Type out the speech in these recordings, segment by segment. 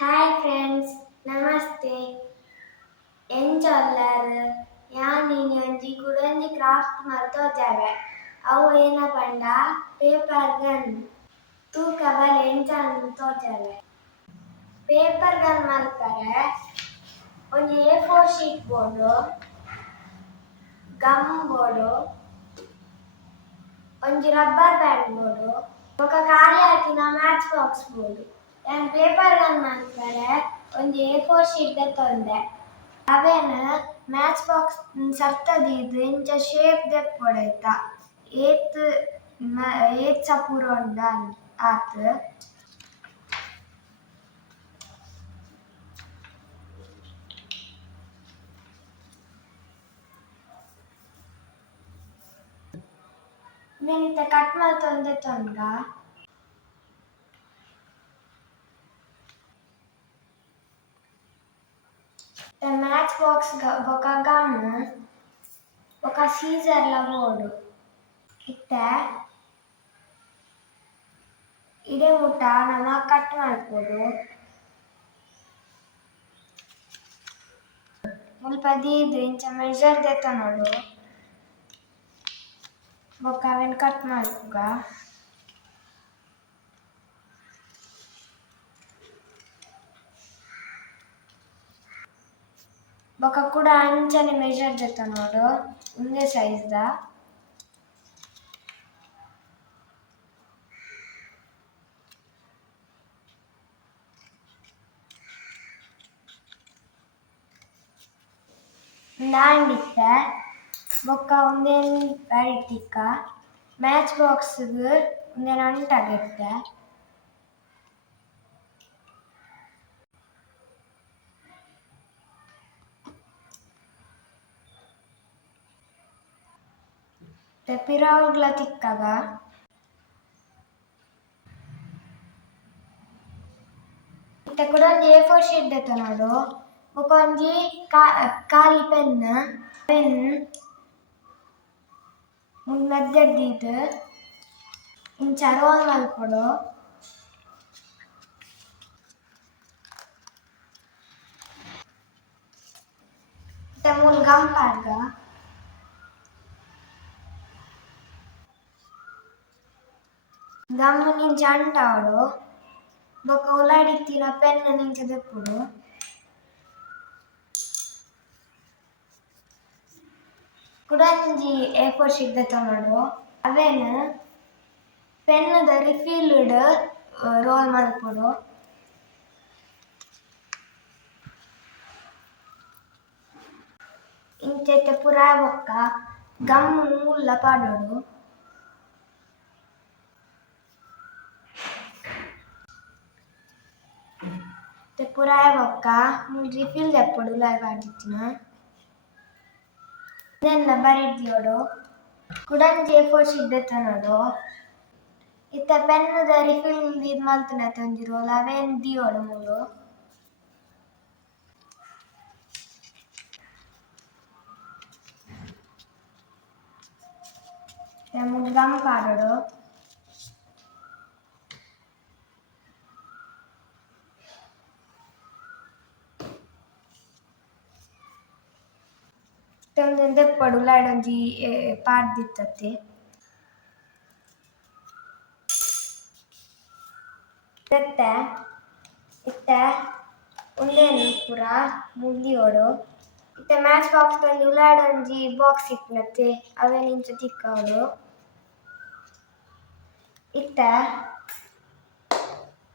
Hi friends, ನಮಸ್ತೆ. ಎಂಚೊಲ್ಲರ್ ಯಾನ್ ಒಂಜಿ ಕುಡೊಂಜಿ ಕ್ರಾಫ್ಟ್ ಮಲ್ತೋಜಾವೆ. ಅವು ಏನ ಪಂಡ ಪೇಪರ್ ಗನ್ ತೂಕ ಬಲೆ ಎಂಚಾಂದ್ ತೋಜಾವೆ. ಪೇಪರ್ ಗನ್ ಮಲ್ಪರೆ ಒಂಜಿ A4 sheet board, gum board, ಒಂಜಿ ರಬ್ಬರ್ ಬ್ಯಾಂಡ್ ಬೋರ್ಡು, ಬೊಕ ಖಾಲಿ ಆತಿನ ಮ್ಯಾಚ್ ಬಾಕ್ಸ್ ಬೋರ್ಡು. ಯಾನ್ ಪೇಪರ್ ಗನ್ ಮಲ್ಪರೆ ಒಂಜಿ A4 ಶೀಟ್ ದೆತ್ತೊಂದೆ. ಅವೇನ್ ಮ್ಯಾಚ್ ಬಾಕ್ಸ್ ಸರ್ತದೀದ್ ಇಂಚ ಶೇಪ್ ದೆಪ್ಪೊಡೈತ ಏತ್ ಸಪೂರ ಉಂಡ ಆತ್. ನೆನಿತ ಕಟ್ ಮಲ್ತೊಂದೆತ್ತೊಂಡ್ಗ ಮ್ಯಾಚ್ ಬಾಕ್ಸ್ ಬೊಕ ಗಮ್ ಬೊಕ ಸೀಸರ್ಲ ಬೋರ್ಡು ಇತ್ತೆ ಇಡೆ ಮುಟ್ಟ ನಮ ಕಟ್ ಮಲ್ಪೊಡು. ಮುಲ್ಪ ದೀದ್ ಇಂಚ ಮೆಜರ್ ದೆತ್ತೊನೊಡು ಬೊಕ ಅವೆನ್ ಕಟ್ ಮಲ್ಪುಗ. ಬೊಕ ಕುಡ ಅಂಚನೆ ಮೆಜರ್ ದೆತ್ತೊನೊಡು ಉಂದೇ ಸೈಜ್ ದ. ದಾಂಡಿತ್ತೆ ಬೊಕ್ಕ ಉಂದೆನ್ ಬರಿಟಿಕ್ಕ ಮ್ಯಾಚ್ ಬಾಕ್ಸ್ ಗ್ ಉಂದೆನ್ ಅಂಟಗೆತ್ತೆ. ಪಿರವುಡ್ಲ ತಿಕ್ಕಗ ಇತ್ತೆ ಕೂಡ ಒಂಜಿ A4 ಶೀಟ್ ದೆತ್ತೊನೊಡು ಬೊಕ ಒಂಜಿ ಖಾಲಿ ಪೆನ್ ಮುಂದ್ ಮಧ್ಯಡ್ ದೀದ್ ಇಂಚ ರೋಲ್ ಮಲ್ಪೊಡು. ಇತ್ತೆ ಮೂಲು ಗಮ್ ಪಾಡ್ಗ ಗಮ್ ನಿಂಚ ಅಂಟಾವೊಡು ಬೊಕ ಉಲಾಡಿತ್ತಿನ ಪೆನ್ ನಿಂಚ ದೆಪ್ಪುಡು. ಕುಡೊಂಜಿ A4 ಶೀಟ್ ದೆತ್ತೊನೊಡು ಅವೆನ್ ಪೆನ್ ದ ರಿಫಿಲ್ಡ್ ರೋಲ್ ಮಲ್ಪೊಡು. ಇಂಚೆತ್ತೆ ಪೂರ ಬೊಕ್ಕ ಗಮ್ ಮೂಲ್ಲ ಪಾಡೊಡು. ಪೂರ ಬೊಕ್ಕ ಮೂಲು ರಿಫಿಲ್ ದೆಪ್ಪೊಡು ಉಲಾಯಿ ಪಾಡ್ದಿತ್ತಿನ. ಇದೆಲ್ಲ ಬರಿಟ್ ದಿಯೋಡು ಕುಡೊಂಜಿ A4 ಶೀಟ್ ದೆತ್ತೊನೊಡು ಇತ್ತೆ ಪೆನ್ ದ ರಿಫಿಲ್ ದೀದ್ ಮಲ್ತುಂಡತೆ ಒಂಜಿ ರೋಲ್ ಅವೆನ್ ದಿಯೋಡು ಮೂಲು. ಮೂಲು ಗಮ್ ಪಾಡೊಡು. ಉಂದೆನ್ ದೆಪ್ಪೊಡು ಉಲಾಯಿಡ್ ಒಂಜಿ ಪಾಡ್ದಿತ್ತತೆ. ದೆತ್ತೆ ಇತ್ತೆ ಉಂದೆನ್ ಪೂರ ಮುಗ್ದಿಯೋಡು. ಇತ್ತೆ ಮ್ಯಾಚ್ ಬಾಕ್ಸ್ ದಂಡಿ ಉಲಾಯಿಡ್ ಒಂಜಿ ಬಾಕ್ಸ್ ಇಪ್ಪುಂಡತೆ ಅವೆನ್ ಇಂಚ ತಿಕ್ಕವೊಡು. ಇತ್ತೆ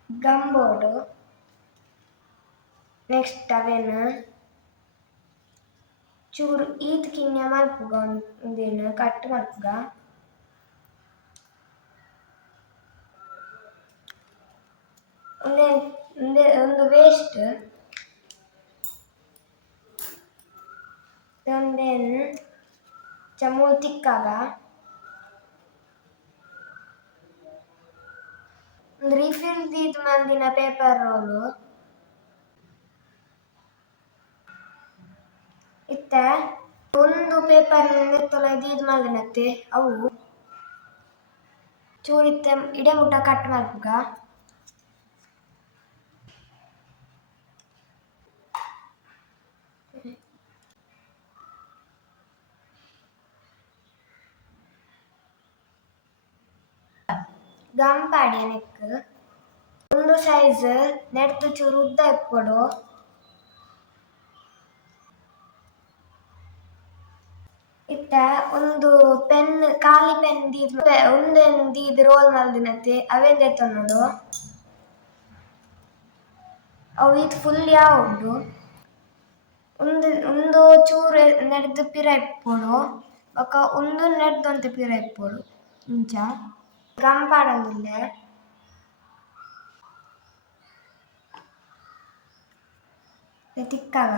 ಗಮ್ ಬೋರ್ಡು ನೆಕ್ಸ್ಟ್ ಅವೆನ್ ಚೂರು ಈತ್ ಕಿನ್ಯ ಮಲ್ಪುಗ ಉಂದೆನ್ ಕಟ್ ಮಲ್ಪುಗ. ಉಂದು ವೇಸ್ಟ್ ಉಂದೆನ್ ಮೂಲು ತಿಕ್ಕಗ ರಿಫಿಲ್ ದೀದ್ ಮಲ್ದಿನ ಪೇಪರ್ ರೋಲು. ಇತ್ತೆ ಒಂದು ಪೇಪರ್ ನೆತ್ತೊಲ ದೀದ್ ಮಲ್ದಿನತೆ ಅವು ಚೂರು ಇತ್ತೆ ಇಡೆ ಮುಟ್ಟ ಕಟ್ ಮಲ್ಪುಗ. ಗಮ್ ಪಾಡ್ಯನಕ್ ಒಂದು ಸೈಜ್ ನೆಡ್ತು ಚೂರು ಉದ್ದ ಇಪ್ಪೊಡು. ಇತ್ತ ಒಂದು ಪೆನ್ ಖಾಲಿ ಪೆನ್ ಉಂದೆನ್ ದೀದ್ ರೋಲ್ ಮಲ್ದಿನತೆ ಅವೇನ್ ದೆತ್ತೊಂದುಂಡು. ಅವು ಇದು ಫುಲ್ ಉಂಡು ಉಂದು ಚೂರು ನೆಡ್ದು ಪಿರ ಇಪ್ಪೊಡು ಬೊಕ ಉಂದು ನೆಡ್ದೊಂತೆ ಪಿರ ಇಪ್ಪೊಡು ಇಂಚ ಗಮ್ ಪಾಡೊಂದುಲ್ಲೆ. ತಿಕ್ಕಗ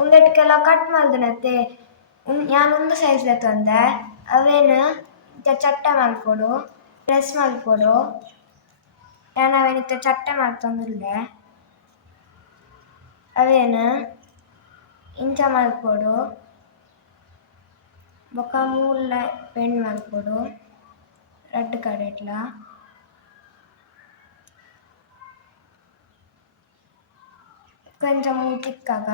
ಉಂದೆಟ್ ಕೆಲವು ಕಟ್ ಮಲ್ದಿನತೆ ಯಾನ್ ಒಂದು ಸೈಜ್ ದೆತ್ತೊಂದೆ ಅವೇನ್ ಚಟ್ಟೆ ಮಲ್ಪೊಡು ಪ್ರೆಸ್ ಮಲ್ಪೊಡು. ಯಾನ್ ಅವೇನ್ ಇತ್ತೆ ಚಟ್ಟೆ ಮಲ್ತೊಂದುಲ್ಲೆ ಅವೇನ್ ಇಂಚ ಮಲ್ಪೊಡು ಬೊಕ ಮೂಲ ಬೆಂಡ್ ಮಲ್ಪೊಡು ರಡ್ಡ್ ಕಡೆಟ್ಲ. ಕೊಂಚ ಮೂಲು ತಿಕ್ಕಗ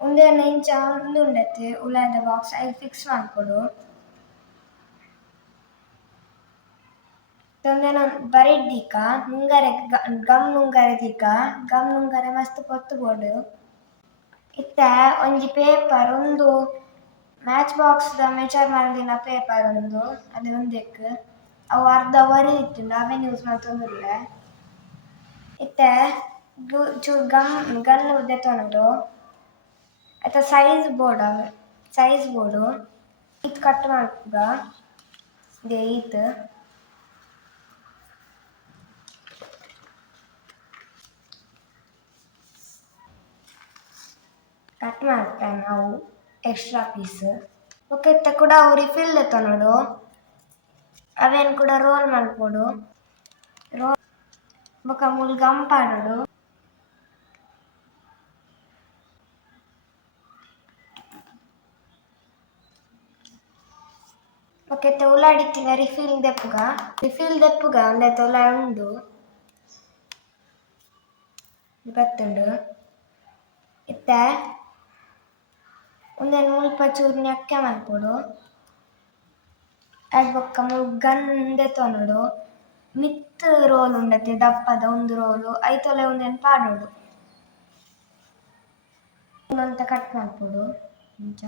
ಉಂದೆನ್ ಇಂಚ ಉಂದುಂಡತೆ ಉಲಾಯ್ದ ಬಾಕ್ಸ್ ಐಲ್ ಫಿಕ್ಸ್ ಮಲ್ಪೊಡು. ಉಂದೆನ್ ಬರಿಡ್ದಿಕ್ಕ ನುಂಗರೆ ಗಮ್ ನುಂಗರೆ ಗಮ್ ನುಂಗರೆ ಮಸ್ತ್ ಪೊತ್ತು ಬೋಡು. ಇತ್ತೆ ಒಂಜಿ ಪೇಪರ್ ಉಂದು ಮ್ಯಾಚ್ ಬಾಕ್ಸ್ ದ ಮೆಜರ್ ಮಲ್ದಿನ ಪೇಪರ್ ಉಂದು ಅದು ಉಂದೆಕ್ ಅವು ಅರ್ಧ ಒರಿ ಇತ್ತುಂಡು ಅವೆನ್ ಯೂಸ್ ಮಲ್ತೊಂದುಲ್ಲೆ. ಇತ್ತೆ ಚೂರು ಗನ್ ದೆತ್ತೊನೊಡು ಐತ ಸೈಜ್ ಬೋರ್ಡು ಈತ್ ಕಟ್ ಮಲ್ಪುಗ ದೇ ಈತ್ ಕಟ್ ಮಲ್ಪೆ ನಾವು ಎಕ್ಸ್ಟ್ರಾ ಪೀಸ್. ಬೊಕ ಇತ್ತೆ ಕೂಡ ಅವು ರಿಫಿಲ್ ದೆತ್ತೊನೊಡು ಅವೇನ್ ಕೂಡ ರೋಲ್ ಮಲ್ಪೊಡು ಬೊಕ ಮೂಲು ಗಮ್ ಪಾಡೊಡು. ಬೊಕ ಇತ್ತೆ ಉಲಾಡಿತ್ತಿನ ರಿಫಿಲ್ ದೆಪ್ಪುಗ ಉಂದೆತ ಉಲಾಯಿ ಉಂಡು ಬತ್ತುಂಡು. ಇತ್ತೆ ಉಂದೆನ್ ಮುಲ್ಪ ಚೂರು ನೆಕ್ಕೆ ಮಲ್ಪೊಡು ಅಯ್ಡ್ ಬೊಕ್ಕ ಮೂಲು ಗನ್ ದೆತ್ತೊನೊಡು ಮಿತ್ತ್ ರೋಲ್ ಉಂಡತೆ ದಪ್ಪದ ಒಂದು ರೋಲು ಐತೊಲೆ ಉಂದೆನ್ ಪಾಡೊಡು ಅಂತ ಕಟ್ ಮಲ್ಪೊಡು ಇಂಚ.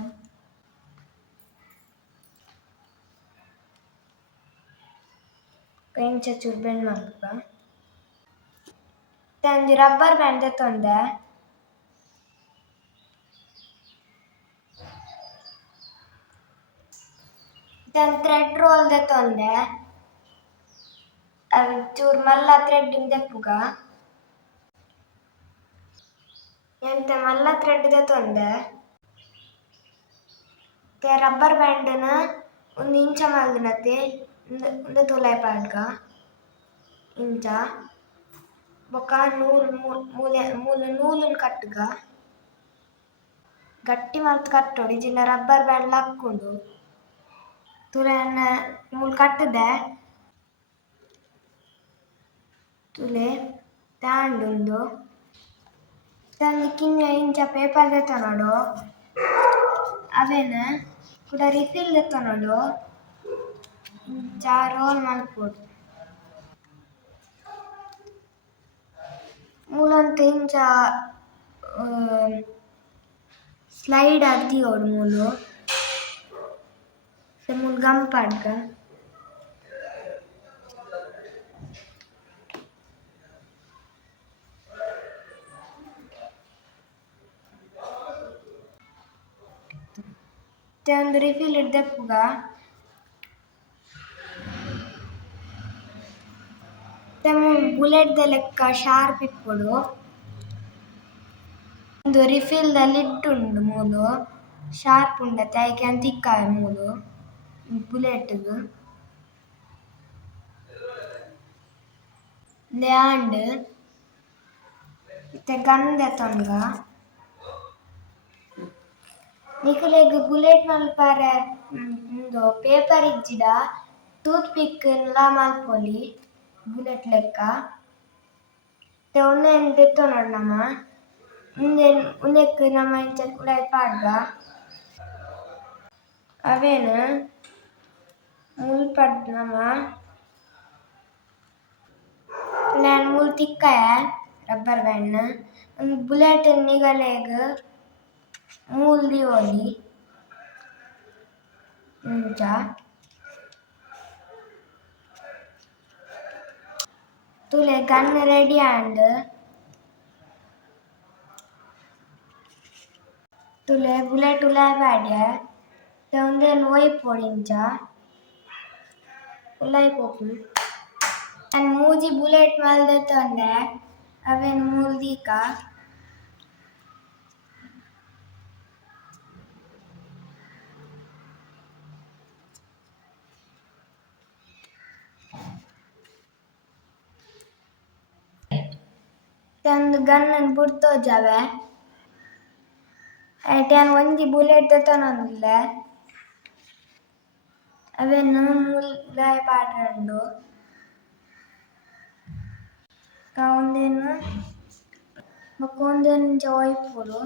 ಇಂಚ ಚೂರು ಬೆಂಡ್ ಮಲ್ಪುಗ. ಒಂಜಿ ರಬ್ಬರ್ ಬ್ಯಾಂಡ್ ದೆತ್ತೊಂದೆ ಥ್ರೆಡ್ ರೋಲ್ ದೆತ್ತೊಂದೆ ಅದು ಚೂರು ಮಲ್ಲ ಥ್ರೆಡ್ ದೆಪ್ಪುಗ ಎಂತ ಮಲ್ಲ ಥ್ರೆಡ್ ದೆತ್ತೊಂದೆ ರಬ್ಬರ್ ಬ್ಯಾಂಡ್ನ ಒಂದು ಇಂಚ ಮಲ್ದಿನತೆ ಉಂದು ತುಲಾಯಿ ಪಾಡ್ಗ ಇಂಚ ಬೊಕ ಮೂಲು ನೂಲುನ್ ಕಟ್ಟುಗ ಗಟ್ಟಿ ಮಲ್ತ್ ಕಟ್ಟೊಡು ಇಜಿಂಡ ರಬ್ಬರ್ ಬ್ಯಾಂಡ್ ಲಕ್ಕುಂಡು ತುಲೆನ ಮೂಲು ಕಟ್ಟುದೆ ತುಲೆ ತಾಂಡುಂದು. ಕಿನ್ನ ಇಂಚ ಪೇಪರ್ ದೆತ್ತೊನೊಡು ಅವೇನ್ ಕೂಡ ರಿಫಿಲ್ ದೆತ್ತೊನೊಡು ಇಂಚ ರೋಲ್ ಮಲ್ಪೊಡು. ಮೂಲಂತ ಇಂಚ ಸ್ಲೈಡ್ ಆದಿಯೋಡು ಮೂಲು ಗಮ್ ಪಾಡ್ಗ. ಒಂದು ರಿಫಿಲ್ ದೆಪ್ಪುಗ ಬುಲೆಟ್ ದ ಲೆಕ್ಕ ಶಾರ್ಪ್ ಇಪ್ಪೊಡು. ಒಂದು ರಿಫಿಲ್ ದ ಲಿಡ್ ಉಂಡು ಮೂಲು ಶಾರ್ಪ್ ಉಂಡತೆ ಐಕೆ ಅಂದ್ ತಿಕ್ಕಾಯೆ ಮೂಲು ಬುಲೆಟ್ಗ್ ಲ್ಯಾಂಡ್. ಇತ್ತೆ ಗನ್ ದೆತ್ತೊನ್ಗ ನಿಕುಲೆಗ್ ಬುಲೆಟ್ ಮಲ್ಪರೆ ಪೇಪರ್ ಇಜ್ಜಿಡ ಟೂತ್ ಪಿಕ್ ಎಲ್ಲ ಮಲ್ಪೊಲಿ ಬುಲೆಟ್ ಲೆಕ್ಕ ಒಂದೇ ದೆತ್ತೋ ನೋಡು ನಮ್ಮ ಉಂದೆಕ್ ನಮ್ಮ ಇಂಚ ಉಲಾಯಿ ಪಾಡ್ಗ ಅವೇನು ಮುಲ್ಪಡ್ ನಮ್ಮ ಪ್ಲಾನ್ ಮೂಲ್ ತಿಕ್ಕಾಯ ರಬ್ಬರ್ ಬ್ಯಾಂಡ್ ಒಂದು ಬುಲೆಟ್ ನಿಗಲೆಗ್ ಮೂಲ್ ದಿವೋಲಿ ಇಂಚ ತುಲೆ ಗನ್ ರೆಡಿ ಆಂಡ್ ತುಲೆ ಬುಲೆಟ್ ಉಲಾಯಿ ಪಾಡ್ಯ ಒಂದೇನು ಒಯ್ಪೊಡು ಇಂಚ ಉಲಾಯಿ ಪೋಪು ನಾನು ಮೂಜಿ ಬುಲೆಟ್ ಮಲ್ದೆ ತಂದೆ ಅವೇನು ಮೂಲ್ ದೀಕ ತಂದು ಗನ್ನನ್ನು ಬುಡ್ತೋಜಾವೆ ಐಟನ್ ಒಂಜಿ ಬುಲೆಟ್ ದೆತ್ತೊನೊಂದುಲ್ಲ ಅವೇನು ಮೂಲಾಯಿ ಪಾಡ್ರಂಡು ಒಂದೇನು ಬೊಕ್ಕ ಒಂದೇನು ಇಂಚ ಒಯ್ಪುಡು